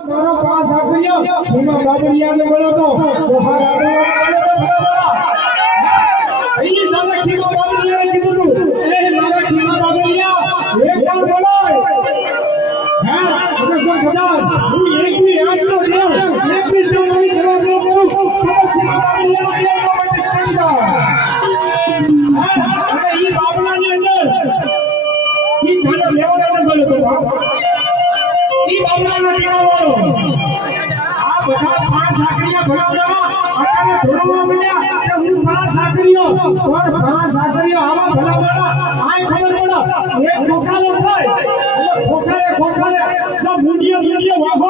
મારો પાસ આખરિયો ખીમા બાબરિયાને બોલો તો બહાર આવેલો ઈ દાદા ખીમા બાબરિયાને કીધું એ મારા ખીમા બાબરિયા એક વાર બોલો હા મને જો કદાચ હું એક બી આટલો દેવ એક બી દેવની જવાબ ન કરું તો ખીમા બાબરિયાનો દેવ માટે સ્ટેન્ડ હા અને ઈ બાબલાની અંદર ઈ ખાના લેવાને બોલો તો ઈ બાબલાનો ટેવાળો આ બધા પાંચ સાકરિયા ભણાવવાના અત્યારે ધોરણમાં મળ્યા કે હું પાંચ સાકરિયો પણ પાંચ સાકરિયો આવા ભલાવાળા આય ખબર પડો એક ખોખાનો થાય અને ખોખારે જો મુંડિયો વાહો